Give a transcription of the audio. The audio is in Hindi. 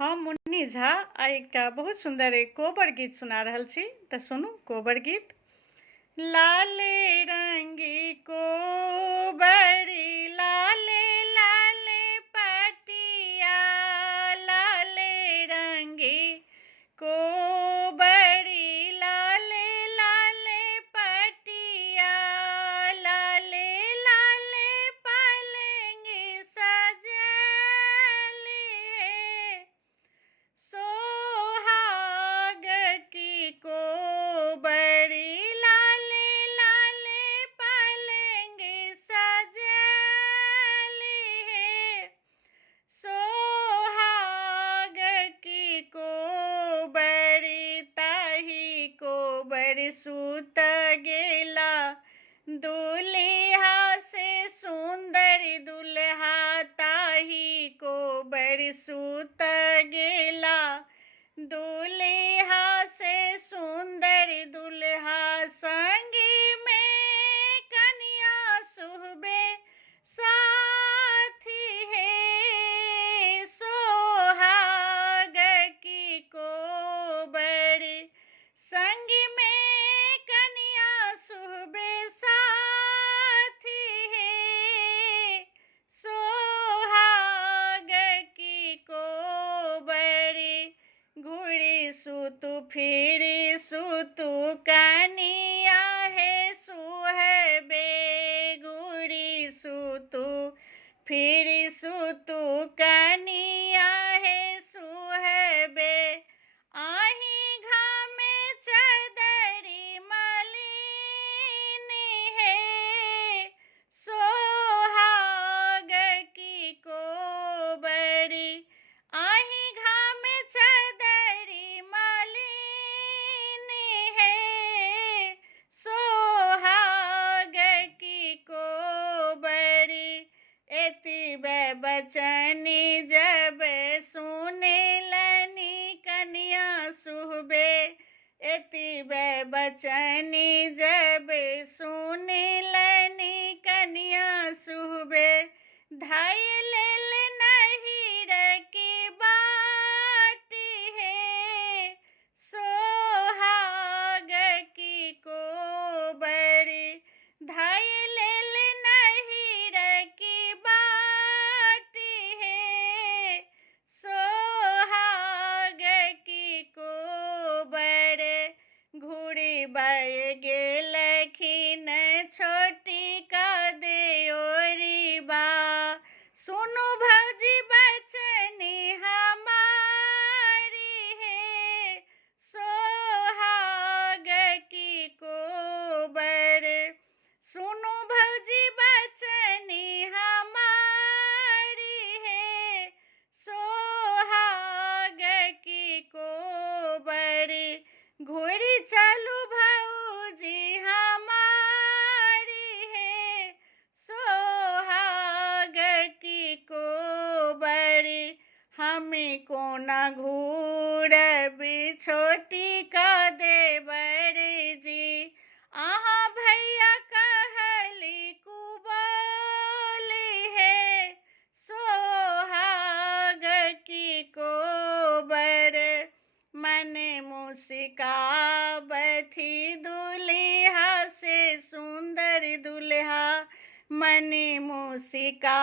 हम मुन्नी झा आ एकटा बहुत सुंदर एक कोबर गीत सुना रहल छी। तऽ सुनू कोबर गीत। लाले रंगी कोबरी लाले लाले पटिया, लाले रंगी कोबरी लाले लाले पटिया, लाले लाले पलंगी सजली है, सोहाग की कोबरी लाले लाले पलंगी सजली है, सोहाग की कोबरी ताही कोबरी सूत गेला, दुल्हा से सुंदर दुल्हा ताही कोबरी सूत गेला, दुल्हा से सुंदर दुल्हा संगी में कन्या सुहबे साथी है, सोहाग की कोबरी संगी में कन्या सुहबे साथी है, सोहाग की कोबरी घुड़ी सुतु फिरी सुतु कनिया है सुहबे, घुड़ी सुतु फिरी सुतु कनिया है सुहबे, आही घामे चदरी मलिनी है, सोहाग की कोबरी आही घामे चदरी मलिनी है, सोहाग की कोबरी एति बचनी जब सुने लनी कन्या सुहबे, एति बचनी जब सुने लनी कन्या सुहबे, धाय लेल नहिर की बाटी है, सोहाग की कोबरी धाय लेल नहिर की बाटी है, सोहाग की कोबरी घुड़ी बय गेलखिन छोटी का देओरी बा, सुनु भौजी बचनी हमारी है, सोहाग की कोबरी सुनु भौजी बचनी हमारी है, सोहाग की कोबरी घोड़ी चलू भौजी हमारी है, सोहाग की कोबरी हमें कोना घूरबी छोटी का देवर जी, आहा भैया कहली कुबोली है, सोहाग की कोबरी मन मुस्काबथी दुल्हा से सुंदर दुल्हा, मन मुस्का